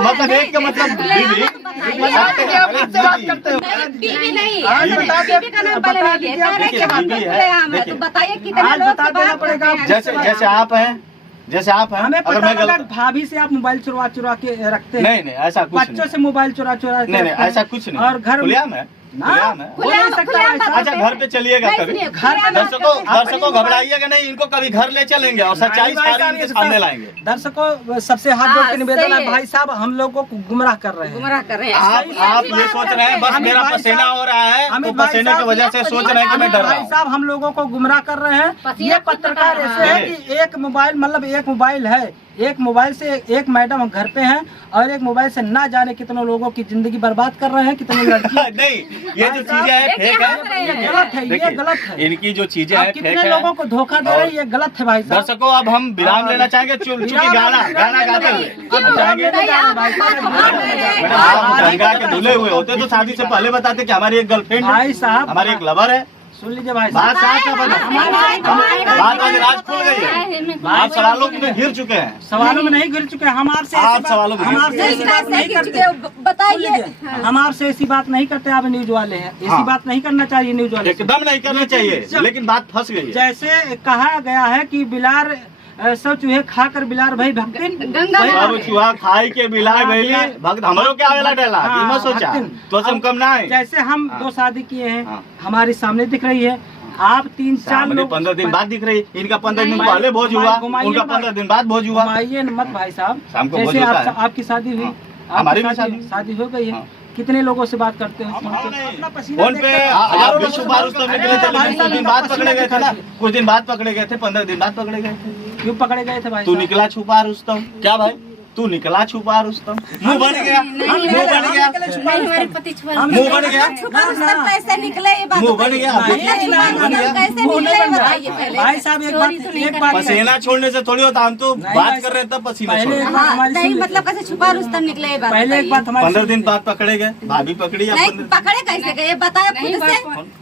मतलब एक का मतलब बीवी से बात करते हो? बीवी नहीं आज बता दे, बीवी का नाम पहले नहीं लिया। देखिए, बीवी है, तो बताइए कितने आज लोग बता से देना बात पड़ेगा। करते हैं? जैसे आप हैं, जैसे आप हैं, हमें अगर पता मैं लगा गलत, भाभी से आप मोबाइल चुरा के रखते हैं। नहीं ऐसा कुछ बच्चों नहीं, से मोबाइल चुरा के नहीं रखते हैं। ऐसा कुछ नहीं। और घर खुलेआम है, खुलेआम है। हो नहीं सकता खुलेआम ऐसा। अच्छा घर पे चलिएगा नहीं, कभी, सुनिए, घर पे खुलेआम दर्शकों घबराइएगा नहीं, इनको कभी घर ले चलेंगे और सच्चाई सारी इनके सामने लाएंगे। दर्शकों सबसे हाथ जोड़ के निवेदन सही है, है। भाई साहब हम लोगों को गुमराह कर रहे हैं। गुमराह कर रहे हैं। आप ये सोच रहे हैं बस अमित मेरा भाई पसीना साहब- हो रहा है तो अमित भाई पसीने की साहब- वजह से सोच रहे हैं कि मैं डर रहा भाई हूँ। साहब हम लोगों को गुमराह कर रहे हैं। पसीना ये खुद पत्रकार बता ऐसे रहा है कि एक मोबाइल है, एक मोबाइल से एक मैडम घर पे हैं और एक मोबाइल से ना जाने कितने लोगों की जिंदगी बर्बाद कर रहे हैं, कितने लड़कियां। नहीं ये जो चीजें हैं फेक है, ये गलत है, ये देखिए, गलत है। इनकी जो चीजें आप हैं फेक कितने है। लोगों को धोखा दे रहे हैं, ये गलत है भाई साहब। दर्शकों अब हम विराम लेना चाहेंगे चूंकि गाना गाते हुए क्यों? चाहेंगे। नहीं जा रहे भाई साहब। मैडम, आप गंगा के धुले हुए होते तो शादी से पहले बताते कि हमारी एक गर्लफ्रेंड है, भाई साहब हमारी एक लवर है। सुन लीजिए भाई बात साहब, साफ बात आज राज खुल गई है, आप सवालों में घिर चुके हैं। सवालों में नहीं घिर चुके हैं। हम आपसे आप ऐसी सवालों में हम घिर आपसे चुके ऐसी बात नहीं करते। सुन बताइए। लीजिए, हम आपसे ऐसी बात नहीं करते, आप न्यूज वाले हैं, ऐसी हाँ। बात नहीं करना चाहिए न्यूज वाले से। एकदम नहीं करना चाहिए, लेकिन बात फंस गई है। जैसे कहा गया है कि बिलार सब चूहे खाकर बिलार भाई भक्तिन गंगा वही- सब चूहा खाई के बिलाए भैली भक्त हमरो क्या वेला डला हाँ, कीमत सोचा भक्तिन। तो हम कम ना है। जैसे हम हाँ। 2 शादी किए हैं, हाँ। हमारे सामने दिख रही है। आप 3-4 सामने लोग 15 दिन बाद दिख रही, इनका 15 दिन नहीं, पहले भोज हुआ, घुमाइए उनका मत। 15 दिन बाद भोज हुआ। घुमाइए मत भाई साहब। शाम को भोज जैसे होता है। आपकी शादी हुई, हाँ। आपकी हमारी भी शादी। शादी हो गई है, हाँ। कितने लोगों से बात करते हैं अपना पसीना फोन पे देखकर- आप विश्व बार उस समय निकले थे, भाई लेकिन साहब, कुछ दिन इनका बाद पकड़े गए थे ना, पसीना कुछ दिन बाद पकड़े गए थे, 15 दिन बाद पकड़े गए थे। क्यों पकड़े गए थे भाई तू साहब? निकला छुपा रुस्तम, क्या भाई तू निकला छुपा रुस्तम, मुंह बन गया, मुंह बन गया, नहीं हमारे पति छुपा मुंह बन गया, छुपा रुस्तम कैसे निकले ये बात मुंह बन गया, नहीं, छुपा नहीं, रुस्तम नहीं, कैसे मुंह निकले नहीं ये बन रहा। बताइए पहले। भाई साहब एक चोरी तो बात नहीं एक कर बात पसीना छोड़ने से थोड़ी होता, हम तो नहीं, बात भाई कर रहे हैं तब पसीना पहले छोड़। एक बात हाँ, हमारी नहीं सुन मतलब कैसे छुपा रुस्तम निकले ये बात पहले एक बात हमारी 15 सुन दिन लीजिए। बाद पकड़े गए, भाभी पकड़ी या नहीं 15 पकड़े कैसे गए बताया खुद से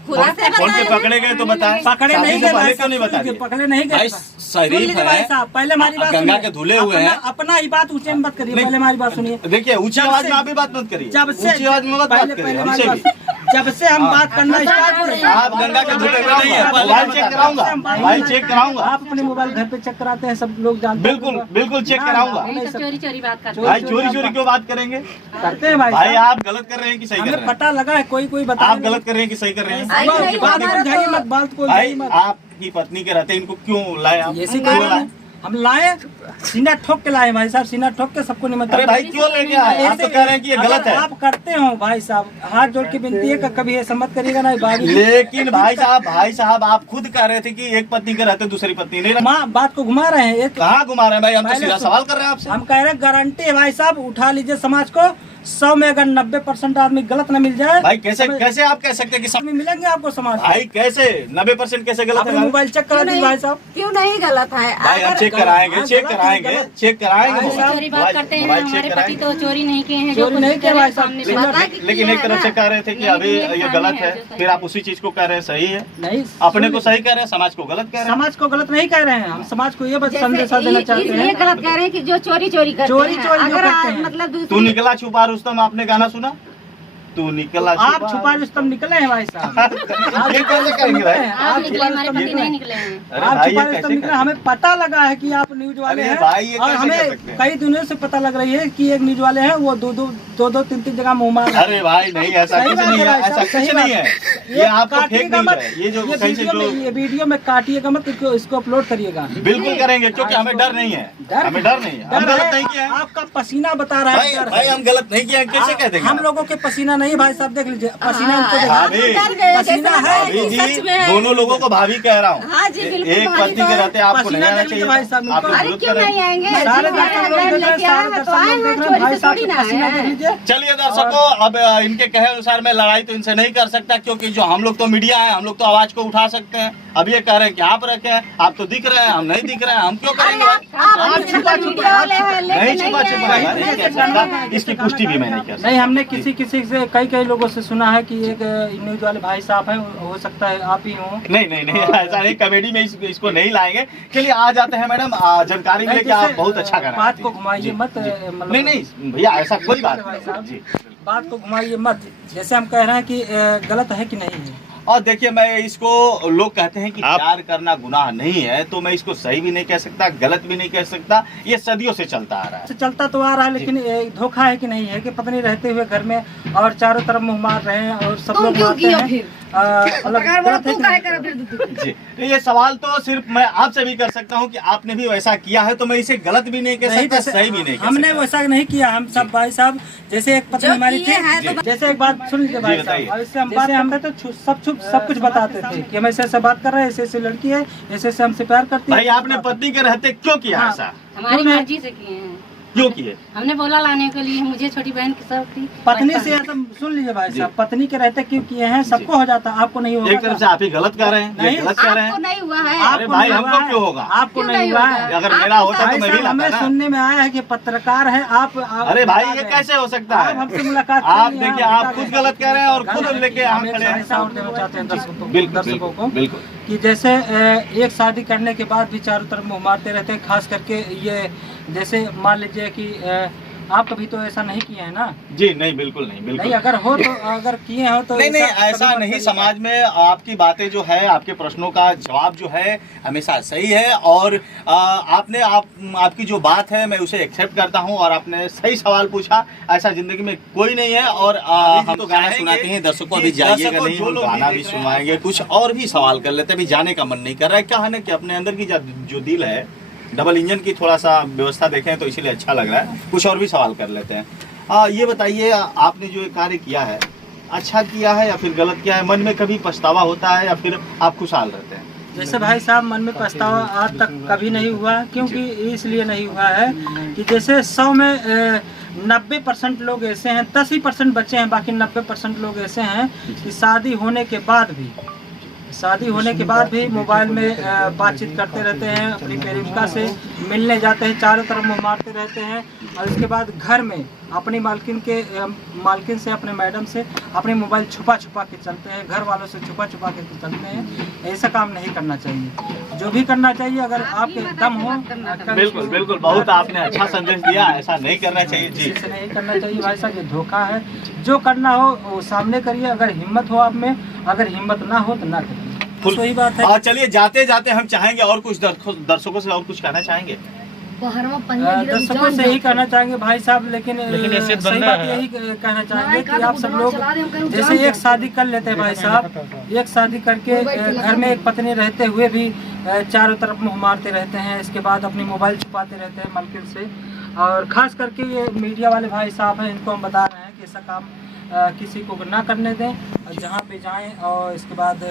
खुद से फोन पे बताया पकड़े गए तो बताए, पकड़े शादी नहीं से गए पहले भाई क्यों नहीं बता साहब, दिए? पकड़े नहीं गए। भाई सुन शरीफ लीजिए भाई है, साहब, पहले हमारी बात गंगा सुनिए। के धुले हुए अपना- हैं। अपना ही बात ऊंचे में मत करिए, नहीं। पहले हमारी बात सुनिए। देखिए ऊंची जब आवाज से- में आप भी बात मत करिए, जब से ऊंची आवाज में मत बात पहले करिए हमारी हमसे भी। बात- जब से हम बात करना स्टार्ट करें, आप गंगा के धुले में नहीं है, मोबाइल चेक कराऊंगा, मोबाइल चेक कराऊंगा, आप अपने मोबाइल घर पे चेक कराते हैं, सब लोग जानते हैं। बिल्कुल बिल्कुल चेक कराऊंगा। चोरी चोरी बात करते भाई चोरी चोरी क्यों बात करेंगे? करते हैं भाई भाई साहब। आप गलत कर रहे हैं कि सही कर हमें रहे हैं? पता लगा है, कोई बता आप गलत कर रहे हैं कि सही कर रहे हैं? आई नहीं, बात हमारा को जाइए तो- मत, बात को भाई जाइए मत। आपकी पत्नी के रहते इनको क्यों लाए आप? ऐसी क्यों कोई लाए? हम लाए, सीना ठोक के लाए भाई साहब, सीना ठोक के सबको निमंत्रण। अरे भाई क्यों लेके आए? आप तो कह रहे हैं कि ये गलत अगर है। आप करते हो भाई साहब, हाथ जोड़ के विनती है कि कभी ऐसा मत करिएगा ना बागी। लेकिन भाई साहब आप खुद कह रहे थे कि एक पत्नी के रहते दूसरी पत्नी नहीं रहे। माँ बात को घुमा रहे हैं। एक कहाँ घुमा रहे हैं भाई? हम तो पहले सीधा सुन- सवाल कर रहे हैं आपसे। हम कह रहे हैं गारंटी है भाई साहब, उठा लीजिए समाज को। 100 में अगर 90% आदमी गलत न मिल जाए, भाई कैसे कैसे आप कह सकते हैं कि सब आदमी मिलेंगे आपको समाज। भाई कैसे 90% कैसे गलत अपने है? मोबाइल चेक करा दीजिए भाई साहब। क्यों नहीं गलत है भाई हम अगर- चेक कराएंगे, हाँ, चेक गलत है, कराएंगे, गलत। चेक कराएंगे। भाई साहब, चोरी बात करते हैं, मोबाइल हमारे चेक पति कराएंगे। तो चोरी नहीं किए हैं, चोरी नहीं किए भाई साहब। लेकिन पता कि लेकिन किया एक तरफ है से ना। कह रहे थे कि अभी ये गलत है, फिर आप उसी चीज को कह रहे हैं सही है। नहीं, अपने को सही कह रहे हैं, समाज को गलत कह रहे हैं। समाज को गलत नहीं कह रहे हैं, हम समाज को ये बस जैसे संदेशा देना चाहते इसलिए हैं। गलत कह रहे हैं कि जो चोरी चोरी करते चोरी हैं। चोरी जो अगर करते हैं। मतलब तू दूसरी निकला छुपा रुस्तम, आपने गाना सुना? तू निकला आप छुपा रुस्तम निकले हैं भाई साहब। ये कैसे कहेंगे भाई? आप निकले, हमारे पति नहीं निकले हैं। अरे आप भाई छुपा ये रुस्तम कैसे निकले, कहेंगे? हमें पता लगा है कि आप न्यूज वाले अरे हैं। भाई ये और कैसे हमें कर सकते हैं? कई दिनों से पता लग रही है कि एक न्यूज वाले हैं, वो दो 3 जगह मुंह मार रहे हैं। अरे भाई नहीं, ऐसा सही कुछ बात नहीं है है, भाई ऐसा साहब, कुछ सही नहीं बात है। ये आपको फेक काटिएगा न्यूज मत। है। ये जो कहीं से जो ये वीडियो में काटिएगा मत, क्योंकि इसको अपलोड करिएगा। बिल्कुल करेंगे, क्योंकि हमें डर नहीं है, हमें डर नहीं है, हम डर गलत है, नहीं किए हैं। आपका पसीना बता रहा है भाई डर भाई है। हम गलत नहीं किए हैं, कैसे कह देंगे? हम लोगों के पसीना नहीं भाई साहब, देख लीजिए पसीना हमको देखिए। भाभी, डर गए पसीना कैसे है, भाभी जी, सच में। दोनों लोगों को भाभी कह रहा हूँ। हाँ जी, बिल्कुल एक भाभी पत्नी तो के है। रहते आपको नहीं पसीना आना देख चाहिए लीजिए भाई साहब, आप लोग अरे विरोध क्यों कर रहे नहीं हैं। आएंगे सारे जी, दर्शक लोग अगर देख रहे हैं, लेके आए सारे हैं तो दर्शक आए लोग हैं, देख रहे हैं, चोरी भाई से साहब थोड़ी ना पसीना देख है। लीजिए। चलिए दर्शकों, अब इनके कहे अनुसार मैं लड़ाई तो इनसे नहीं कर सकता, क्योंकि जो हम लोग तो मीडिया है, हम लोग तो आवाज को उठा सकते हैं। अब ये कह रहे हैं कि आप रखे हैं, आप तो दिख रहे हैं, हम नहीं दिख रहे हैं, हम क्यों करेंगे? आप छुपा छुपा वाले हैं, लेकिन नहीं छुपा छुपा नहीं है, आए। नहीं कह सकता। इसकी पुष्टि भी मैं नहीं कर सकता। नहीं, हमने किसी से कई लोगों से सुना है कि एक न्यूज वाले भाई साहब हैं, हो सकता है आप ही हो। नहीं ऐसा नहीं, कॉमेडी में इसको नहीं लाएंगे। चलिए आ जाते हैं मैडम, जानकारी मिले कि आप बहुत अच्छा कर रहे हैं। बात को घुमाइए जी, मत, जी। मतलब नहीं भैया ऐसा कोई बात भाई नहीं साहब। जी। बात को घुमाइए मत, जैसे हम कह रहे हैं कि गलत है कि नहीं है। और देखिए, मैं इसको, लोग कहते हैं कि प्यार करना गुनाह नहीं है, तो मैं इसको सही भी नहीं कह सकता, गलत भी नहीं कह सकता, ये सदियों से चलता आ रहा है। चलता तो आ रहा है, लेकिन धोखा है कि नहीं है कि पत्नी रहते हुए घर में और चारों तरफ मुंह मार रहे हैं और सब लोग मारते हैं। मतलब गलत है कि नहीं? जी, तो ये सवाल तो सिर्फ मैं आपसे भी कर सकता हूँ कि आपने भी वैसा किया है, तो मैं इसे गलत भी नहीं कह सकता, जैसे सही भी नहीं कह हमने सकता। वैसा नहीं किया। हम सब भाई साहब, जैसे एक पत्नी हमारी थी, जैसे एक बात सुन लीजिए भाई साहब, और इससे हम बातें हमने तो सब कुछ बताते थे कि हम ऐसे ऐसे बात कर रहे हैं, ऐसे ऐसे लड़की है, ऐसे ऐसे हमसे प्यार करती है। भाई आपने पत्नी के रहते क्यों किया हाँ। ऐसा, हमारी क्यों नहीं? मर्जी से किए हैं। क्यों किए? हमने बोला लाने के लिए, मुझे छोटी बहन की शौक थी। पत्नी से ऐसा सुन लीजिए भाई साहब, पत्नी के रहते क्यों किए हैं? सबको हो जाता, आपको नहीं होगा। एक तरफ से आप ही गलत कर रहे हैं, ये नहीं, गलत कर रहे आपको हैं। नहीं हुआ है। अरे भाई, हमको क्यों होगा? आपको नहीं हुआ है। अगर मेरा होता तो भाई मैं भी साहब, हमें लाता ना। सुनने में आया है कि पत्रकार है आप। अरे भाई, ये कैसे हो सकता आप है? हमसे मुलाकात आप करिए, देखिए, आप आप खुद गलत कह रहे हैं और खुद लेके यहाँ खड़े हैं। और देना चाहते हैं दर्शकों बिल्कुल को बिल्कुल। कि जैसे एक शादी करने के बाद भी चारों तरफ मुँह मारते रहते हैं। खास करके ये, जैसे मान लीजिए कि आप कभी तो ऐसा नहीं किए हैं ना? जी नहीं, बिल्कुल नहीं, बिल्कुल नहीं, अगर हो तो, अगर किए हो तो नहीं, ऐसा कभी नहीं। मत समाज में आपकी बातें जो है, आपके प्रश्नों का जवाब जो है हमेशा सही है, और आपकी जो बात है मैं उसे एक्सेप्ट करता हूं, और आपने सही सवाल पूछा। ऐसा जिंदगी में कोई नहीं है। और हम तो गाना सुनाते हैं दर्शकों, अभी जाइएगा नहीं, हम गाना भी सुनाएंगे, कुछ और भी सवाल कर लेते हैं। अभी जाने का मन नहीं कर रहा है। क्या है ना कि अपने अंदर की जो दिल है, डबल इंजन की थोड़ा सा व्यवस्था देखें तो इसीलिए अच्छा लग रहा है। कुछ और भी सवाल कर लेते हैं। ये बताइए, आपने जो ये कार्य किया है, अच्छा किया है या फिर गलत किया है? मन में कभी पछतावा होता है या फिर आप खुशहाल रहते हैं? जैसे भाई साहब, मन में पछतावा आज तक कभी नहीं हुआ। क्योंकि इसलिए नहीं हुआ है कि जैसे 100 में 90% लोग ऐसे हैं, 10 ही % बच्चे हैं, बाकी 90% लोग ऐसे हैं कि शादी होने के बाद भी मोबाइल में बातचीत करते रहते हैं, अपनी प्रेमिका से मिलने जाते हैं, चारों तरफ मुँह मारते रहते हैं, और इसके बाद घर में अपनी मालकिन से, अपने मैडम से अपने मोबाइल छुपा के चलते हैं, घर वालों से छुपा के चलते हैं। ऐसा काम नहीं करना चाहिए। जो भी करना चाहिए, अगर आपके दम हो। बिल्कुल, बहुत आपने अच्छा संदेश दिया। ऐसा नहीं करना चाहिए जी, ऐसा नहीं करना चाहिए भाई साहब, ये धोखा है। जो करना हो वो सामने करिए, अगर हिम्मत हो आप में, अगर हिम्मत ना हो तो ना करिए। वही बात है। और चलिए, जाते जाते हम चाहेंगे और कुछ दर्शकों से और कुछ कहना चाहेंगे। दर्शकों से यही कहना चाहेंगे भाई साहब, लेकिन सही बात यही कहना चाहेंगे कि आप सब लोग जैसे एक शादी कर लेते हैं भाई साहब, एक शादी करके घर में एक पत्नी रहते हुए भी चारों तरफ मुँह मारते रहते हैं, इसके बाद अपनी मोबाइल छुपाते रहते हैं मालकिन से। और खास करके ये मीडिया वाले भाई साहब हैं, इनको हम बता रहे हैं कि ऐसा काम किसी को ना करने दें, और जहाँ पे जाएं, और इसके बाद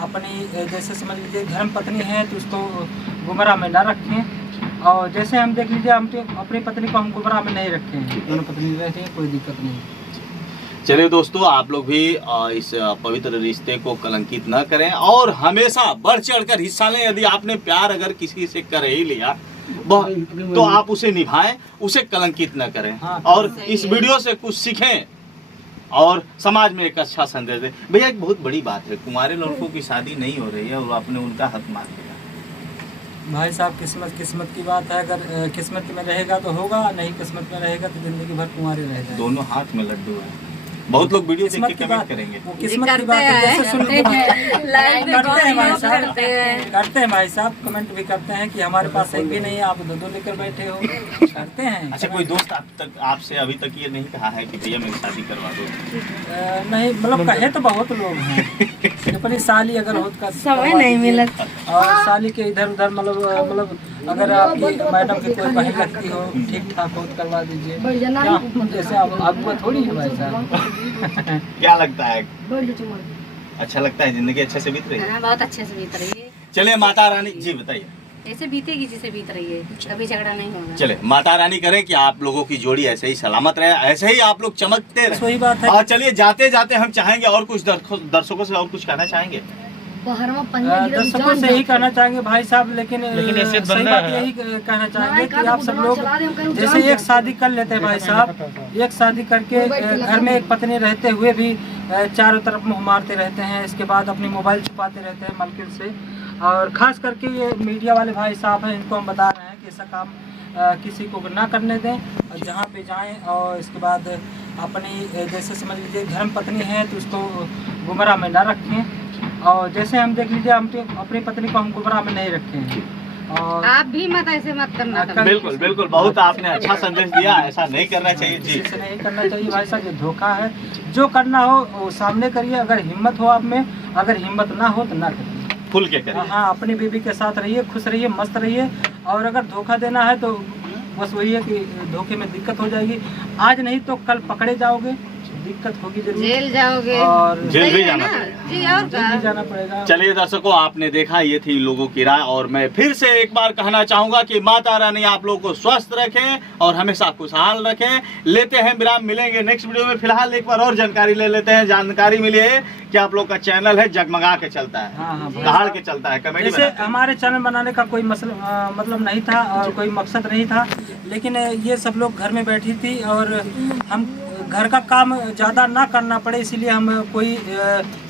अपनी, जैसे समझ लीजिए धर्म पत्नी है तो उसको गुमराह में ना रखें। और जैसे हम देख लीजिए, हम अपनी पत्नी को हम गुमराह में नहीं रखे हैं, दोनों पत्नी रहती हैं, कोई दिक्कत नहीं। चलिए दोस्तों, आप लोग भी इस पवित्र रिश्ते को कलंकित न करें, और हमेशा बढ़ चढ़कर हिस्सा लें। यदि आपने प्यार अगर किसी से कर ही लिया तो आप उसे निभाएं, उसे कलंकित न करें। हाँ, और इस वीडियो से कुछ सीखें और समाज में एक अच्छा संदेश दें। भैया, एक बहुत बड़ी बात है, कुंवारे लड़कों की शादी नहीं हो रही है और आपने उनका हक मान लिया। भाई साहब, किस्मत की बात है। अगर किस्मत में रहेगा तो होगा, नहीं किस्मत में रहेगा तो जिंदगी भर कुंवारे रह जाएगा। दोनों हाथ में लड्डू है। बहुत लोग वीडियो देख के कमेंट करेंगे। वो किस्मत की बात है। जैसे सुन के करते हैं भाई साहब, कमेंट भी करते हैं कि हमारे पास एक भी नहीं है, आप दो लेकर बैठे हो, करते हैं। अच्छा, कोई दोस्त आपसे अभी तक ये नहीं कहा है कि भैया मेरी शादी करवा दो? नहीं, मतलब कहे तो बहुत लोग हैं, अपनी साली अगर हो तो समय नहीं मिला, और साली के इधर उधर मतलब अगर आपकी मैडम की कोई बहन लगती हो, ठीक ठाक हो तो करवा दीजिए। जैसे आपको थोड़ी है भाई साहब। क्या लगता है, अच्छा लगता है? जिंदगी अच्छे से बीत रही है? हाँ, बहुत अच्छे से बीत रही है। चलिए माता रानी जी बताइए। ऐसे बीतेगी जिसे बीत रही है, कभी झगड़ा नहीं होगा। चले, माता रानी करे कि आप लोगों की जोड़ी ऐसे ही सलामत रहे, ऐसे ही आप लोग चमकते रहे। वही बात है। और चलिए, जाते जाते हम चाहेंगे और कुछ दर्शकों से और कुछ कहना चाहेंगे। दर्शकों से यही कहना चाहेंगे भाई साहब, लेकिन सही बात यही कहना चाहेंगे कि आप सब लोग जैसे एक शादी कर लेते हैं भाई साहब, एक शादी करके घर में एक पत्नी रहते हुए भी चारों तरफ मुँह मारते रहते हैं, इसके बाद अपनी मोबाइल छुपाते रहते हैं मालकिन से। और खास करके ये मीडिया वाले भाई साहब हैं, इनको हम बता रहे हैं कि ऐसा काम किसी को ना करने दें, और जहाँ पे जाएं और इसके बाद अपनी जैसे समझ लीजिए धर्म पत्नी है तो उसको गुमराह में ना रखें, और जैसे हम देख लीजिए हम अपनी पत्नी को हम गुमराह में नहीं रखे हैं। और आप भी मत ऐसे मत करना कभी। बिल्कुल बिल्कुल, बहुत आपने अच्छा संदेश दिया, ऐसा नहीं करना चाहिए जी। ऐसे नहीं करना चाहिए भाई साहब, ये धोखा है। जो करना हो वो सामने करिए, अगर हिम्मत हो आप में, अगर हिम्मत ना हो तो ना करिए, खुल के करिए। हाँ, अपनी बीवी के साथ रहिए, खुश रहिए, मस्त रहिए। और अगर धोखा देना है तो बस वही है कि धोखे में दिक्कत हो जाएगी, आज नहीं तो कल पकड़े जाओगे, दिक्कत होगी जरूर, जेल जाओगे और जेल भी सही है जाना ना? पड़ेगा। जी और जेल भी क्या? जाना पड़ेगा। चलिए दर्शकों, आपने देखा, ये थी लोगों की राय, और मैं फिर से एक बार कहना चाहूंगा कि माता रानी आप लोगों को स्वस्थ रखें और हमेशा खुशहाल रखें। लेते हैं विराम, मिलेंगे नेक्स्ट वीडियो में। फिलहाल एक बार और जानकारी ले लेते हैं। जानकारी मिली है कि आप लोग का चैनल है जगमगा के चलता है, हाँ हाँ, दहाड़ के चलता है, कमेडी जैसे बनाते हैं। हमारे चैनल बनाने का कोई मतलब नहीं था और कोई मकसद नहीं था, लेकिन ये सब लोग घर में बैठी थी और हम घर का काम ज़्यादा ना करना पड़े, इसीलिए हम कोई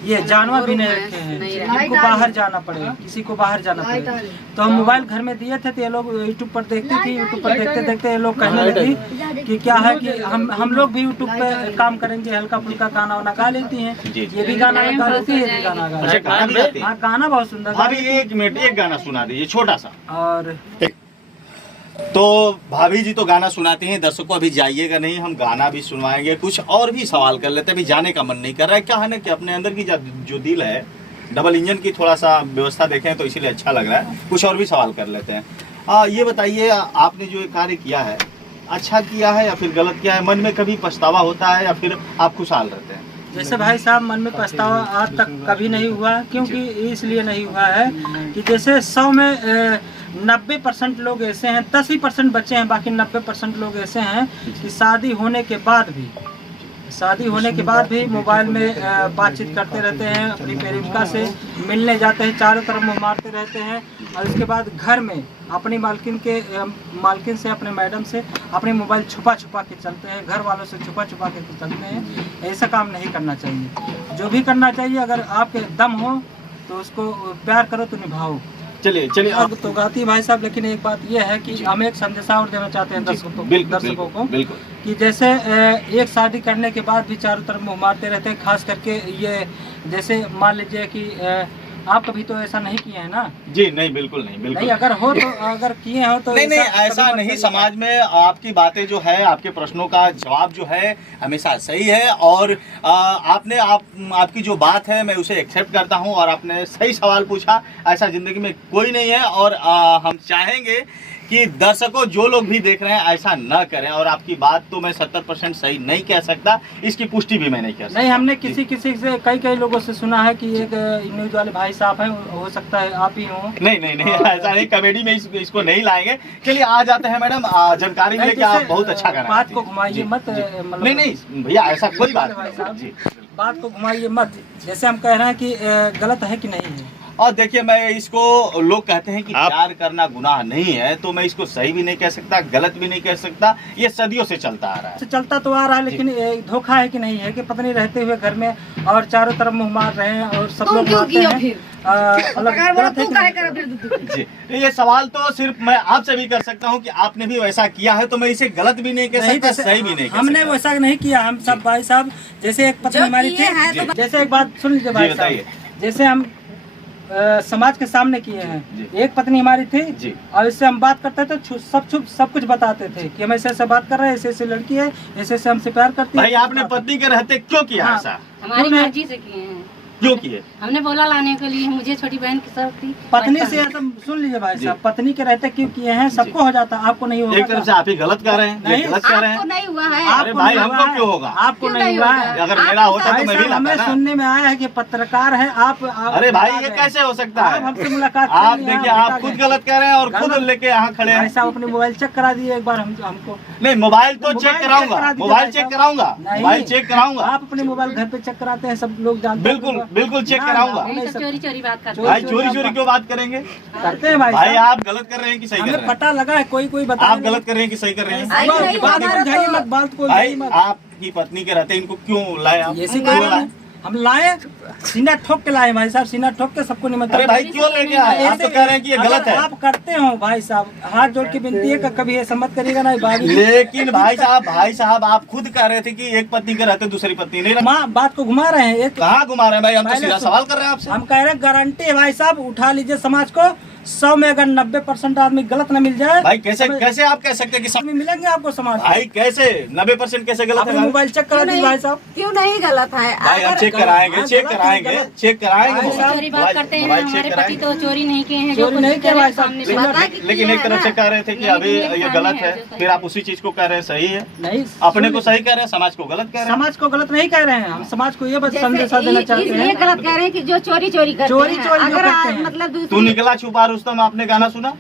ये जानवर भी नहीं रखे हैं जिनको बाहर जाना पड़े, किसी को बाहर जाना पड़े। तो हम मोबाइल घर में दिए थे तो ये लोग यूट्यूब पर देखती थी, यूट्यूब पर देखते देखते ये लोग कहने लगी कि क्या है कि हम लोग भी यूट्यूब पे काम करेंगे, हल्का फुल्का गाना वाना गा लेती हैं, ये भी गाना गा लेती है, ये भी गाना गा अच्छा, लेती गाना भी गाती है। हैं? हाँ, गाना बहुत सुंदर गा अभी लेती हैं। एक मिनट, एक गाना सुना दीजिए छोटा सा। और तो भाभी जी तो गाना सुनाती हैं, दर्शकों अभी जाइएगा नहीं, हम गाना भी सुनवाएंगे, कुछ और भी सवाल कर लेते हैं। अभी जाने का मन नहीं कर रहा है, क्या है ना कि अपने अंदर की जो दिल है, डबल इंजन की थोड़ा सा व्यवस्था देखें तो इसीलिए अच्छा लग रहा है, कुछ और भी सवाल कर लेते हैं। ये बताइए, आपने जो ये कार्य किया है, अच्छा किया है या फिर गलत किया है? मन में कभी पछतावा होता है या फिर आप खुशहाल रहते हैं? जैसे भाई साहब मन में पछतावा आज तक कभी नहीं हुआ, क्योंकि इसलिए नहीं हुआ है कि जैसे 100 में 90% लोग ऐसे हैं, 10% बच्चे हैं, बाकी 90% लोग ऐसे हैं कि शादी होने के बाद भी मोबाइल में बातचीत करते रहते हैं, अपनी प्रेमिका से मिलने जाते हैं, चारों तरफ मुँह मारते रहते हैं, और इसके बाद घर में अपनी मालकिन से, अपने मैडम से अपनी मोबाइल छुपा के चलते हैं, घर वालों से छुपा के चलते हैं। ऐसा काम नहीं करना चाहिए। जो भी करना चाहिए, अगर आपके दम हो तो उसको प्यार करो तो निभाओ। चलिए अब तो गाती भाई साहब, लेकिन एक बात यह है कि हम एक संदेशा और देना चाहते हैं दर्शकों को, बिल्कुल कि जैसे एक शादी करने के बाद भी चारों तरफ मुँह मारते रहते हैं, खास करके ये जैसे मान लीजिए कि आप कभी तो ऐसा नहीं किए हैं ना? जी नहीं, बिल्कुल नहीं, बिल्कुल नहीं, अगर हो तो, अगर किए हो तो नहीं, ऐसा कभी नहीं। मत समाज में आपकी बातें जो है, आपके प्रश्नों का जवाब जो है हमेशा सही है, और आपकी जो बात है मैं उसे एक्सेप्ट करता हूं, और आपने सही सवाल पूछा। ऐसा जिंदगी में कोई नहीं है, और हम चाहेंगे कि दर्शकों जो लोग भी देख रहे हैं ऐसा न करें, और आपकी बात तो मैं 70% सही नहीं कह सकता, इसकी पुष्टि भी मैं नहीं कर सकता। नहीं, हमने किसी से कई लोगों से सुना है कि एक न्यूज वाले भाई साहब हैं, हो सकता है आप ही हो। नहीं ऐसा नहीं, कॉमेडी में इसको नहीं लाएंगे। चलिए आ जाते हैं मैडम, जानकारी मिले कि आप बहुत अच्छा गाना बात को गाती हैं। घुमाइए जी, मत, जी। मतलब नहीं भैया, ऐसा कोई बात भाई नहीं साहब, जी। बात को घुमाइए मत। जैसे हम कह रहे हैं कि गलत है कि नहीं है। और देखिए, मैं इसको, लोग कहते हैं कि प्यार करना गुनाह नहीं है, तो मैं इसको सही भी नहीं कह सकता, गलत भी नहीं कह सकता, ये सदियों से चलता आ रहा है। चलता तो आ रहा है, लेकिन धोखा है कि नहीं है कि पत्नी रहते हुए घर में और चारों तरफ मुंह मार रहे हैं और सब लोग मारते हैं। गलत है कि नहीं? जी, ये सवाल तो सिर्फ मैं आपसे भी कर सकता हूँ कि आपने भी वैसा किया है, तो मैं इसे गलत भी नहीं कह सकता, सही भी नहीं कह हमने सकता। वैसा नहीं किया। हम सब भाई साहब, जैसे एक पत्नी हमारी थी, जैसे एक बात सुन लीजिए भाई साहब, जैसे हम समाज के सामने किए हैं। एक पत्नी हमारी थी और इससे हम बात करते थे तो सब कुछ बताते थे कि हम ऐसे बात कर रहे हैं, ऐसे लड़की है, ऐसे हमसे प्यार करती है। भाई आपने पत्नी के रहते क्यों किया ऐसा? हमारी मर्जी से किए हैं। क्यों किए? हमने बोला लाने के लिए, मुझे छोटी बहन की शौक थी। पत्नी से ऐसा सुन लीजिए भाई साहब, पत्नी के रहते क्यों किए हैं? सबको हो जाता, आपको नहीं होगा। एक तरफ से आप ही गलत कर रहे हैं, नहीं, गलत कर रहे आपको हैं। नहीं हुआ है। अरे भाई, हमको क्यों होगा? आपको नहीं हुआ है। अगर मेरा होता तो मैं भी लाता हमें ना। सुनने में आया है कि पत्रकार है आप। अरे भाई, ये कैसे हो सकता है? हमसे मुलाकात आप देखिए, आप खुद गलत कर रहे हैं और खुद लेके यहाँ खड़े हैं। ऐसा अपने मोबाइल चेक करा दिए एक बार हमको। नहीं, मोबाइल तो चेक कराऊंगा, मोबाइल चेक कराऊंगा, मोबाइल चेक कराऊंगा। आप अपने मोबाइल घर पे चेक कराते हैं, सब लोग जानते हैं। बिल्कुल बिल्कुल चेक कराऊंगा। चोरी चोरी बात करते भाई चोरी क्यों बात करेंगे? करते हैं भाई। भाई आप गलत कर रहे हैं कि सही कर रहे हमें हैं? पता लगा है, कोई बता। आप गलत कर रहे हैं कि सही कर रहे हैं? बात को भाई आपकी पत्नी के रहते इनको क्यों लाए आप? ऐसी क्यों लाए? हम लाए, सीना ठोक के लाए भाई साहब, सीना ठोक के सबको निमंत्रण। अरे भाई क्यों लेके आए? आप तो कह रहे हैं कि ये गलत है। आप करते हो भाई साहब, हाथ जोड़ के विनती है कि कभी ऐसा मत करिएगा ना भाभी। लेकिन भाई साहब आप खुद कह रहे थे कि एक पत्नी के रहते दूसरी पत्नी नहीं रहती। माँ बात को घुमा रहे हैं, एक कहाँ घुमा रहे हैं भाई? हम तो पहले सीधा सवाल कर रहे हैं आपसे। हम कह रहे हैं गारंटी है भाई साहब, उठा लीजिए समाज को। 100 में अगर 90% आदमी गलत न मिल जाए भाई कैसे आप कह सकते हैं कि आदमी मिलेंगे आपको समाज। भाई कैसे 90% कैसे गलत आपने है? मोबाइल चेक करा दीजिए भाई साहब। क्यों नहीं गलत है? भाई हम चेक कराएंगे भाई साहब, चोरी बात करते हैं, मोबाइल हमारे चेक पति तो कराएंगे। चोरी नहीं किए हैं। चोरी नहीं किया भाई साहब। लेकिन एक तरफ से कह रहे थे कि अभी ये गलत है, फिर आप उसी चीज को कह रहे हैं सही है। नहीं, अपने को सही कह रहे हैं, समाज को गलत कह रहे हैं। समाज को गलत नहीं कह रहे हैं, हम समाज को ये बस संदेशा देना चाहते इसलिए हैं। गलत कह रहे हैं कि जो चोरी करते चोरी हैं, जो अगर करते हैं। मतलब तू दूसरी निकला छुपा रुस्तम, आपने गाना सुना?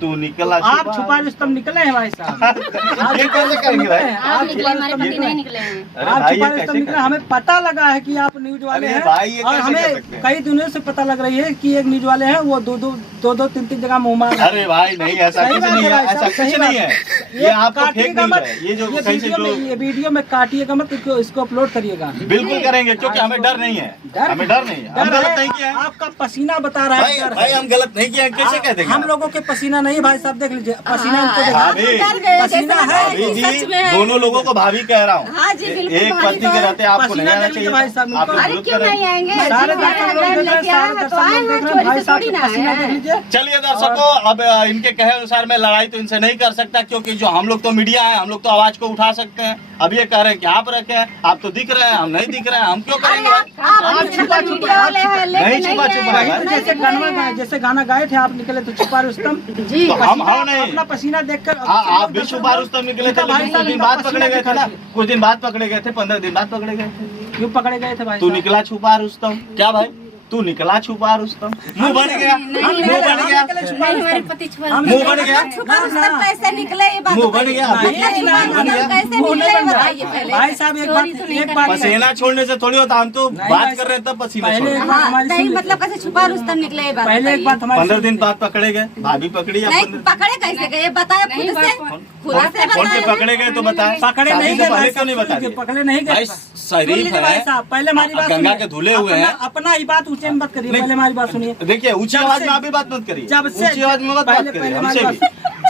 तू निकला आप छुपा रुस्तम निकले हैं भाई साहब। ये कैसे कहेंगे भाई? आप निकले, हमारे पति नहीं निकले हैं। अरे आप भाई छुपा ये रुस्तम कैसे निकले, कहेंगे? हमें पता लगा है कि आप न्यूज वाले अरे हैं। भाई ये और कैसे हमें कर सकते हैं? कई दिनों से पता लग रही है कि एक न्यूज वाले हैं, वो दो 3 जगह मुंह मार रहे हैं। अरे भाई नहीं, ऐसा सही कुछ बात नहीं है है, भाई ऐसा साहब, कुछ सही नहीं बात है। ये आपको फेक काटिएगा न्यूज मत। है। ये जो कैसे जो ये वीडियो में काटिएगा मत, इसको अपलोड करिएगा। बिल्कुल करेंगे, क्योंकि हमें डर नहीं है। हमें डर नहीं है, हम डर गलत है, नहीं किए हैं। आपका पसीना बता रहा भाई है, डर भाई है। हम गलत नहीं किए हैं, कैसे कह देंगे? हम लोगों के पसीना नहीं भाई साहब, देख लीजिए पसीना हमको भाभी पसीना है। भाभी जी, दोनों लोगों को भाभी कह रहा हूँ। हाँ जी, बिल्कुल एक भाभी पत्नी तो के है। रहते आपको नहीं पसीना आना देख लीजिए चाहिए भाई साहब, था। आप अरे विरोध क्यों कर रहे नहीं हैं। आएंगे? सारे जिसमें दर्शक लोग लड़कियां देख रहे हैं, हैं, सारे तो दर्शक आए लोग हैं, देख रहे हैं चोरी भाई से साहब थोड़ी के ना पसीना है। देख लीजिए। चलिए दर्शकों, अब इनके कहे अनुसार मैं लड़ाई तो इनसे नहीं कर सकता, क्योंकि जो हम लोग तो मीडिया है, हम लोग तो आवाज को उठा सकते हैं। अब ये कह रहे हैं कि आप रखे हैं, आप तो दिख रहे हैं, हम नहीं दिख रहे हैं, हम क्यों करेंगे? आप छुपा वाले हैं, लेकिन नहीं छुपा है। छुपा है। नहीं जैसे गाना गाए थे आप, निकले तो छुपा रुस्तम जी। तो हम नहीं। अपना पसीना देखकर आप भी छुपा रुस्तम निकले थे, लेकिन कुछ दिन बाद पकड़े गए थे ना, कुछ दिन बाद पकड़े गए थे, 15 दिन बाद पकड़े गए थे। क्यों पकड़े गए थे भाई तू साहब? निकला छुपा रुस्तम, क्या भाई? तू निकला छुपा रुस्तम, मुंह बन गया, मुंह बन गया, नहीं, हमारे पति छुपा मुंह बन गया, छुपा रुस्तम कैसे निकले ये बात मुंह बन गया, बताइए। नहीं, छुपा नहीं, बन रुस्तम गया। कैसे मुंह निकले नहीं बन बताइए गया। पहले। भाई साहब चोरी तो नहीं करते। पसीना छोड़ने से थोड़ी होता, हम तो नहीं बात भाई कर रहे हैं तब पसीना पहले छोड़ एक रहे बात हैं। हमारी नहीं सुन मतलब कैसे छुपा रुस्तम निकले ये बात पहले एक बात हमारी 15 सुन दिन बाद पकड़े गए, भाभी पकड़ी या नहीं 15 पकड़े कैसे गए बताया खुद नहीं, से खुद से कौन से बताया। पकड़े गए तो बताए? पकड़े शादी नहीं से गए पहले भाई क्यों नहीं बता साहब, दिए? पकड़े नहीं गए। भाई सुन शरीफ लीजिए भाई है, साहब, पहले हमारी बात गंगा सुनिए। के धुले हुए अपना- हैं। अपना ही बात ऊंचे में मत करिए, नहीं। पहले हमारी बात सुनिए। देखिए ऊंची जब आवाज से- में आप भी बात मत करिए, जब से ऊंची आवाज में मत बात करिए हमसे भी।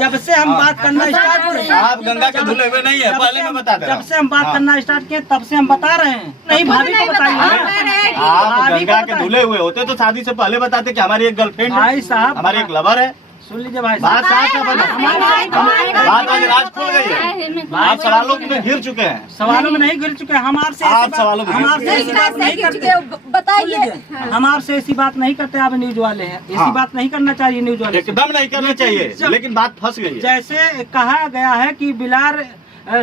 जब से हम बात करना स्टार्ट किए, आप गंगा के धुले हुए नहीं है, पहले मैं बता दे रहा जब से हम हूँ। बात हाँ। करना स्टार्ट किए तब से हम बता रहे हैं। नहीं भाभी को बताइए। आप भाभी को गंगा के बताइए। धुले हुए होते तो शादी से पहले बताते कि हमारी एक गर्लफ्रेंड है, भाई साहब हमारी एक लवर है। सुन लीजिए भाई बात साहब, साफ साफ है, बात आज राज खुल गई है। आप सवालों में घिर चुके हैं। सवालों में नहीं गिर चुके हैं। हम आपसे आप ऐसी बात- सवालों में हम गिर आपसे चुके ऐसी बात नहीं करते। सुन बताइए। लीजिए, हम आपसे ऐसी बात नहीं करते, आप न्यूज वाले हैं, ऐसी हाँ। बात नहीं करना चाहिए न्यूज वाले से। एकदम नहीं करना चाहिए, लेकिन बात फंस गई है। जैसे कहा गया है कि बिलार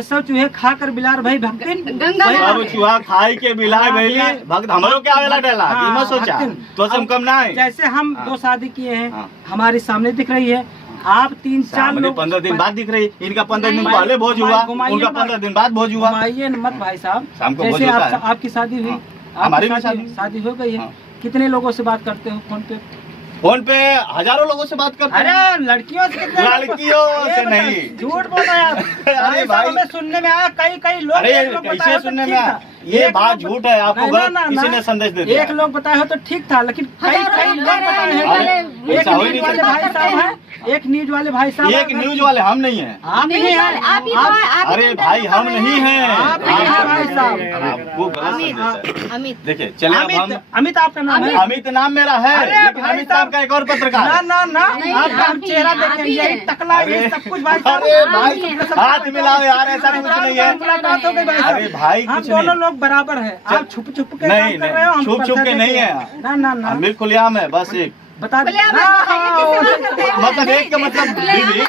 सब चूहे खाकर बिलार भाई भक्तिन गंगा वही- सब चूहा खाई के बिलाए गईली भक्त हमरो क्या वेला डला हाँ, की मत सोचा भक्तिन। तो हम कम ना है। जैसे हम हाँ। 2 शादी किए हैं, हाँ। हमारे सामने दिख रही है। आप 3-4 सामने लोग 15 दिन बाद दिख रही, इनका 15 दिन नहीं, पहले भोज हुआ, घुमाइए उनका मत। 15 दिन बाद भोज हुआ। घुमाइए न मत भाई साहब। शाम को भोज जैसे होता है। आपकी शादी हुई, हाँ। आपकी हमारी भी शादी हो गई है। हाँ। कितने लोगों से बात करते हो फोन पे? फोन पे हजारों लोगों से बात करते हैं। अरे लड़कियों से कितने? लड़कियों ये से बताओ, नहीं। झूठ बोल रहे हैं आप। अरे भाई भाई। साहब, हमें सुनने में आया कई लोग। अरे एक लोग बताए कैसे हो तो सुनने ठीक में था। आया? ये एक बात लोग- झूठ है, आपको नहीं, गलत ना, किसी ना, ने संदेश दे दिया। एक लोग बताए हो तो ठीक था, लेकिन कई लोग बताए हैं। अरे, एक ऐसा हो ही न्यूज नहीं वाले सकता। भाई साहब हैं, एक न्यूज वाले भाई साहब एक हैं। न्यूज वाले हम नहीं है। आप ही हैं, आप ही तो हैं, आप ही अरे तो भाई हम नहीं हैं। आप ही हैं भाई साहब। आपको गलत संदेश है। अमित देखिए चलिए अब हम अमित आपका नाम है? अमित नाम मेरा है, अरे लेकिन भाई अमित नाम का एक और पत्रकार ना है। ना ना, नहीं, आपका हम आप ही चेहरा हैं, देखें, आप ही यही हैं। टकला, यही अरे, सब कुछ भाई साहब। अरे भाई हाथ मिलाओ यार, ऐसा कुछ नहीं है। मुलाकात हो गई भाई साहब। अरे भाई हम कुछ दोनों नहीं। लोग बराबर है। आप छुप के नहीं, काम कर रहे हो, हम छुप पर्दा के देख नहीं रहे है। हैं। ना ना ना, अमीर खुलियाम है बस एक, बता दीजिए। खुलेआम है, बताइए किससे बात करते हैं? मतलब एक का मतलब बीवी।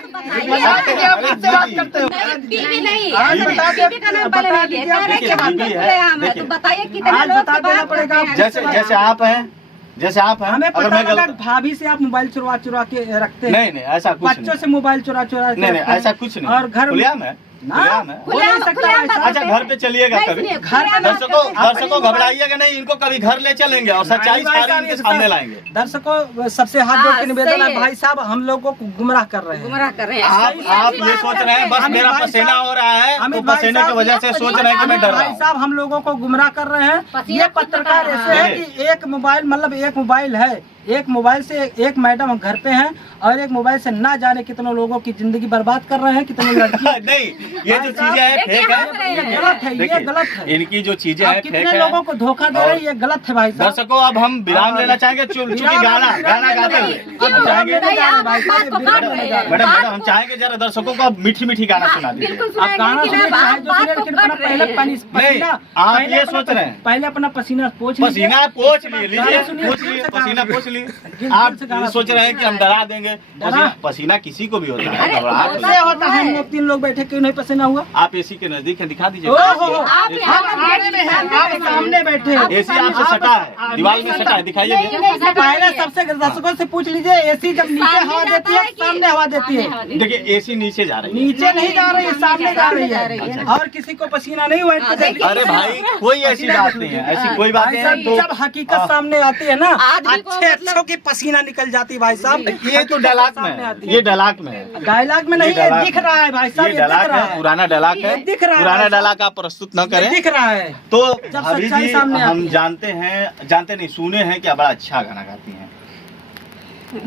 बीवी नहीं आज बता दीजिए, बीवी का नाम पहले बता नहीं दीजिए, लिया। कह रहे देखिए, कि हम बीवी है, खुलेआम है, देखिए। तो बताइए कितने आज लोग बता से देना बात पड़ेगा करते हैं? जैसे आप हैं हमें अगर पता मैं लगा गलत भाभी से आप मोबाइल चुरा के रखते हैं। नहीं ऐसा कुछ बच्चों से मोबाइल चुरा के नहीं रखते हैं। ऐसा कुछ नहीं। और घर खुलियाम है। खुलेआम है। हो नहीं सकता भाई साहब। अच्छा घर पे चलिएगा नहीं, कभी सुनिए, घर पे दर्शकों घबराइएगा नहीं, इनको कभी घर ले चलेंगे और सच्चाई सारी इनके सामने लाएंगे। दर्शकों सबसे हाथ जोड़ के हाँ, निवेदन सही है है। भाई साहब, हम लोगों को गुमराह कर रहे हैं। गुमराह कर रहे हैं। आप ये सोच रहे हैं बस अमित मेरा भाई पसीना साहब- हो रहा है तो अमित भाई पसीने की साहब, वजह से सोच रहे हैं कि मैं डर रहा भाई हूँ। साहब हम लोगों को गुमराह कर रहे हैं। पसीना ये खुद पत्रकार निकल ऐसे रहा है कि एक मोबाइल है, एक मोबाइल से एक मैडम घर पे हैं और एक मोबाइल से ना जाने कितने लोगों की जिंदगी बर्बाद कर रहे हैं, कितने लड़की। नहीं ये जो चीजें है फेक ये है, गलत है, ये देखिए, गलत है। इनकी जो चीजें आप है कितने फेक है। लोगों को धोखा दे रहे हैं, ये गलत है भाई साहब। दर्शकों अब हम विराम लेना चाहेंगे चूंकि गाना गाते हुए हम चाहेंगे मैडम हम चाहेंगे जरा दर्शकों को आप मीठी मीठी गाना सुना दीजिए। बिल्कुल आप गाना सुनाएंगे, सुनिए लेकिन चाहे आप जो सुनिए, बात को लेकिन काट अपना रहे पहले हैं। पसीना आप पहले ये अपना- सोच रहे हैं। पहले अपना पसीना पोंछ पसीना पोछ लिए गाना लीजिए, सुनिए, पोछ लिए, दिल से पसीना गाना पोछ लिए। दिल आप से गाना सोच रहे हैं कि हम डरा देंगे। डरा? पसीना किसी को भी होता है, अरे, घबराहट होता नहीं। ऐसे होता है, हम लोग 3 लोग बैठे क्यों नहीं पसीना हुआ? आप एसी के नजदीक है, दिखा दीजिए। ओहो, आप एसी- यहाँ आप आगे में हैं, आप सामने बैठे हैं। एसी आपसे सटा है, दीवार में सटा है, दिखाइए नहीं, नहीं, सटा पहले नहीं है। सबसे दर्शकों से पूछ लीजिए, एसी जब नीचे सामने हवा जाता देती है है कि- सामने हवा देती है? देखिए एसी नीचे जा रही है। नीचे नहीं जा रही है, सामने जा रही जा रही है। है। और किसी को पसीना नहीं हुआ इनको हाँ, देख देखिए। अरे भाई कोई ऐसी बात नहीं है, ऐसी कोई बात भाई नहीं साहब, है। तो जब हकीकत सामने आती है ना, आदमी को अच्छे मतलब- अच्छों की पसीना निकल जाती है भाई साहब। ये तो डायलॉग में सामने है, आती है। ये डायलॉग में है, डायलॉग में नहीं ये है, डायलॉग दिख में। रहा है भाई साहब, ये ये दिख डायलॉग रहा है, है, पुराना डायलॉग है। ये दिख रहा है पुराना भाई साहब। डायलॉग आप प्रस्तुत न ये करें। दिख रहा है। तो जब भाभी सच्चाई जी सामने हम आती है। जानते नहीं सुने हैं कि आप बड़ा अच्छा गाना गाती हैं।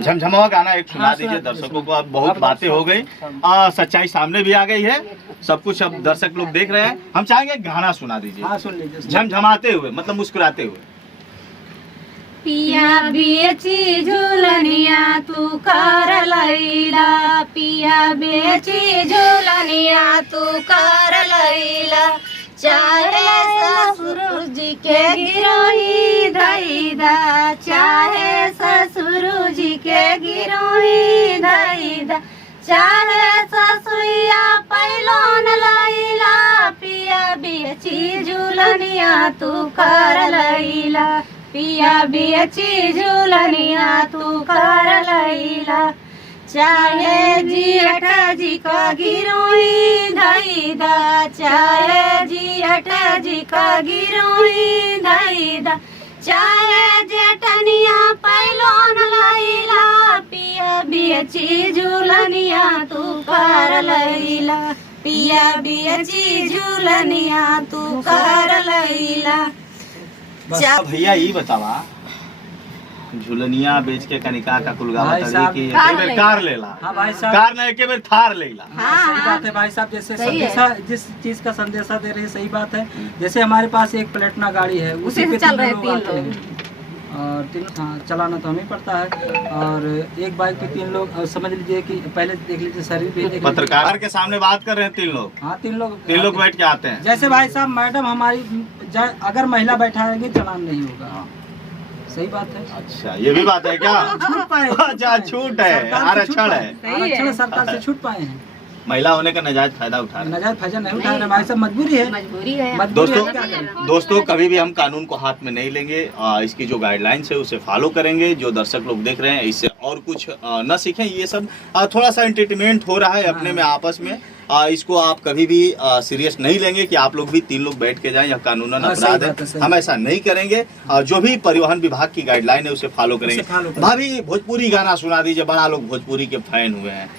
झमझमावा गाना एक सुना हाँ, दीजिए सुना दर्शकों दीजिए। को। अब बहुत अब बातें हो गई, सब- सच्चाई सामने भी आ गई है, सब कुछ अब दर्शक लोग देख रहे हैं। हम चाहेंगे गाना सुना दीजिए हाँ सुन लीजिए। झमझमाते हुए, मतलब मुस्कुराते हुए। पिया बेची झूलनिया तू कर लैला, पिया बेची झूलनिया तू कर लैला, चाहे ससुर जी के गिरोही धैदा, चाहे ससुर जी के गिरोही धैदा, चाहे ससुया पैलोन लैला, पिया बेची झूलनिया तू कर लैला, पिया बेची झूलनिया तू कर लैला, चाहे जेठ जी का गिरोही धैदा, चाहे जेठ जी का गिरोही धैदा, चाहे जेठनिया पैलोन लैला, पिया बेची झूलनिया तू कर लैला, पिया बेची झूलनिया तू कर लैला। अच्छा भैया ये बतावा, झुलनिया बेच के कनिका का कुलगा भाई बता साहब, दी कि कार एक बेर लेला। कार लेला, हाँ भाई साहब। कार नहीं एक बेर थार लेला। हाँ, सही बात है भाई साहब, जैसे सही है। संदेशा जिस चीज का संदेशा दे रहे हैं सही बात है। जैसे हमारे पास एक प्लेटना गाड़ी है, उसी से पे चल रहे 3 तीन आते हैं। और 3 हाँ, चलाना तो हमें पड़ता है। और एक बाइक पे 3 लोग, और समझ लीजिए कि पहले देख लीजिए शरीर भी देख लीजिए। पत्रकार के सामने बात कर रहे हैं 3 लोग, हाँ 3 लोग 3 लोग बैठ के आते हैं। जैसे भाई साहब मैडम हमारी अगर महिला बैठाएंगे चलान नहीं होगा। सही बात है। अच्छा ये भी बात है क्या? छूट पाए, अच्छा छूट है, सरकार से छूट आरक्षण पाए। है। सही है। आरक्षण सरकार से छूट पाए हैं। महिला होने का नाजायज फायदा उठा रहे हैं। नजायज फायदा नहीं उठा रहे भाई साहब, मजबूरी है। मजबूरी है। मजबूरी है, दोस्तों क्या करें? दोस्तों कभी भी हम कानून को हाथ में नहीं लेंगे। इसकी जो गाइडलाइंस है उसे फॉलो करेंगे। जो दर्शक लोग देख रहे हैं इससे और कुछ न सीखें, ये सब थोड़ा सा एंटरटेनमेंट हो रहा है अपने में आपस में। इसको आप कभी भी सीरियस नहीं लेंगे कि आप लोग भी 3 लोग बैठ के जाएं, यह कानूनन हाँ, सही अपराध बात है, है। सही। हम ऐसा नहीं करेंगे। जो भी परिवहन विभाग की गाइडलाइन है उसे फॉलो करेंगे। उसे follow करेंगे। भाभी भोजपुरी गाना सुना दीजिए, बड़ा लोग भोजपुरी के फैन हुए हैं।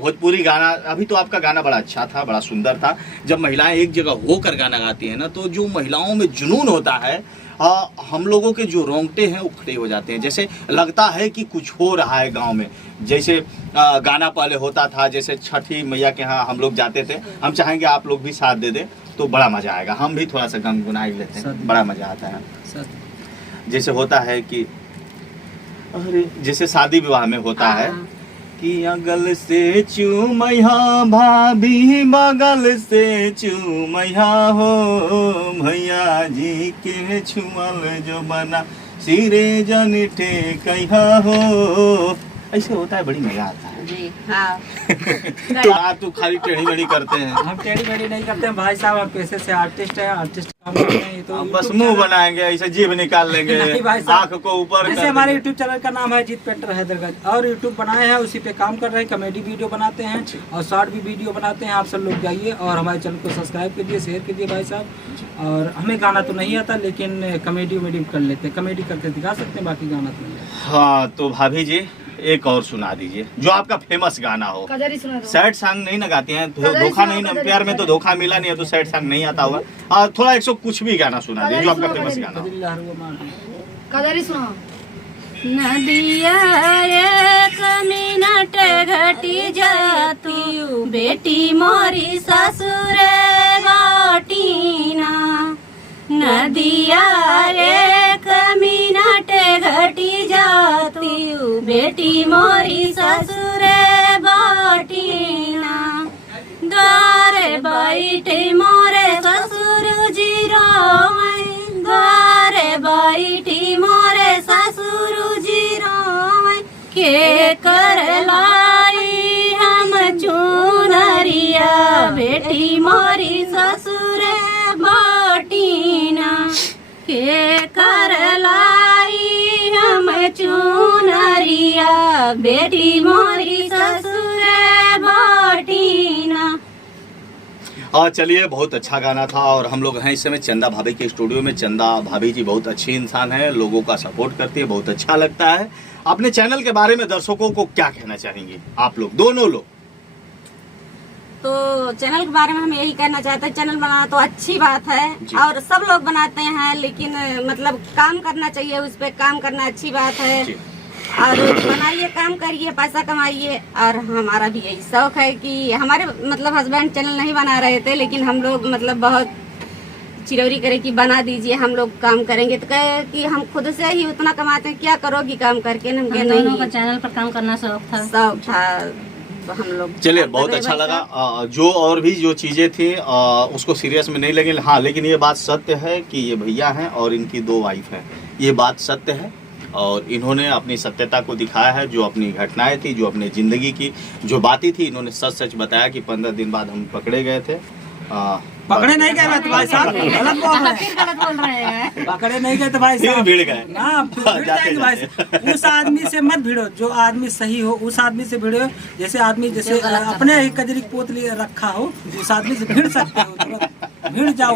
भोजपुरी गाना, अभी तो आपका गाना बड़ा अच्छा था, बड़ा सुंदर था। जब महिलाएं एक जगह होकर गाना गाती हैं ना, तो जो महिलाओं में जुनून होता है, हम लोगों के जो रोंगटे हैं वो खड़े हो जाते हैं। जैसे लगता है कि कुछ हो रहा है गांव में। जैसे गाना पहले होता था, जैसे छठी मैया के यहाँ हम लोग जाते थे। हम चाहेंगे आप लोग भी साथ दे दें तो बड़ा मजा आएगा। हम भी थोड़ा सा गुनगुना ही लेते हैं, बड़ा मजा आता है। जैसे होता है कि अरे जैसे शादी विवाह में होता है कि अगल से चूमैया भाभी, बगल से चूमैया हो, भैया जी के छुअल जो बना सिरे जनिठे कहिया हो। ऐसे होता है, बड़ी मजा आता है। जी हाँ। तो आप तो खाली टेढ़ी मेढ़ी करते हैं। हम टेढ़ी मेढ़ी नहीं करते हैं भाई साहब, हम पैसे से आर्टिस्ट हैं। आर्टिस्ट तो बस YouTube मुंह चैनल- बनाएंगे, ऐसे जीभ निकाल लेंगे, नहीं भाई साहब। आंख को ऊपर जैसे कर हमारे देंगे। YouTube चैनल का नाम है जीत पेंटर हैदरगंज, और YouTube बनाए हैं, उसी पे काम कर रहे हैं, कॉमेडी वीडियो बनाते हैं और शॉर्ट भी वीडियो बनाते हैं। आप सब लोग जाइए और हमारे चैनल को सब्सक्राइब कीजिए, शेयर कीजिए भाई साहब। और हमें गाना तो नहीं आता, लेकिन कॉमेडी वमेडी कर लेते हैं, कॉमेडी करके दिखा सकते हैं, बाकी गाना तो नहीं आता। हाँ तो भाभी जी एक और सुना दीजिए जो आपका फेमस गाना हो। कजरी सुना दो। सैड सॉन्ग नहीं ना गाती हैं, कजरी धोखा सुनाओ, नहीं ना, कजरी, प्यार में तो कजरी। धोखा मिला नहीं है तो सैड सॉन्ग नहीं आता होगा। और थोड़ा 100 कुछ भी गाना सुना दीजिए जो आपका कजरी फेमस सुनाओ, गाना हो। कजरी लहरुआ मार। कजरी सुनाओ। नदिया एक मिनट घटी जाती बेटी मोरी ससुर बाटीना। नदिया एक मिनट घटी जाती बेटी मोरी ससुर बाटीना। द्वार बैठे मोरे ससुर जी रोए, द्वार बैठी मोरे ससुर जी रोए। के कर लाई हम चुनरिया बेटी मोरी ससुर बाटीना। के कर लाई हम चुनरिया बेटी मोरी ससुर बाटीना। और चलिए बहुत अच्छा गाना था। और हम लोग हैं इस समय चंदा भाभी के स्टूडियो में। चंदा भाभी जी बहुत अच्छी इंसान है, लोगों का सपोर्ट करती है, बहुत अच्छा लगता है। अपने चैनल के बारे में दर्शकों को क्या कहना चाहेंगे आप लोग, दोनों लोग? तो चैनल के बारे में हम यही कहना चाहते हैं, चैनल बनाना तो अच्छी बात है जी। और सब लोग बनाते हैं, लेकिन मतलब काम करना चाहिए, उस पर काम करना अच्छी बात है। जी। और बनाइए, काम करिए, पैसा कमाइए। और हमारा भी यही शौक है कि हमारे मतलब हस्बैंड चैनल नहीं बना रहे थे, लेकिन हम लोग मतलब बहुत चिरौरी करे कि बना दीजिए, हम लोग काम करेंगे। तो कहे कि हम खुद से ही उतना कमाते हैं, क्या करोगी काम करके? हम नमके दोनों का नहीं, चैनल पर काम करना शौक था। शौक था तो हम लोग चलिए काम बहुत कर रहे अच्छा भाई लगा। साहब। जो और भी जो चीज़ें थी उसको सीरियस में नहीं लगे। हाँ लेकिन ये बात सत्य है कि ये भैया हैं और इनकी 2 वाइफ हैं, ये बात सत्य है। और इन्होंने अपनी सत्यता को दिखाया है, जो अपनी घटनाएं थी, जो अपनी ज़िंदगी की जो बातें थी, इन्होंने सच सच बताया कि 15 दिन बाद हम पकड़े गए थे। पकड़े नहीं गए तो भाई साहब, गलत बोल रहे हैं। गलत बोल रहे हैं। पकड़े नहीं गए तो भाई फिर साहब भिड़ गए। ना, फिर भिड़ जाएंगे भाई साहब। उस आदमी से मत भिड़ो जो आदमी सही हो, उस आदमी से भिड़ो जैसे आदमी जैसे अपने ही कजरी पोत लिए रखा हो, उस आदमी से भिड़ सकते हो, तुरंत भिड़ जाओ।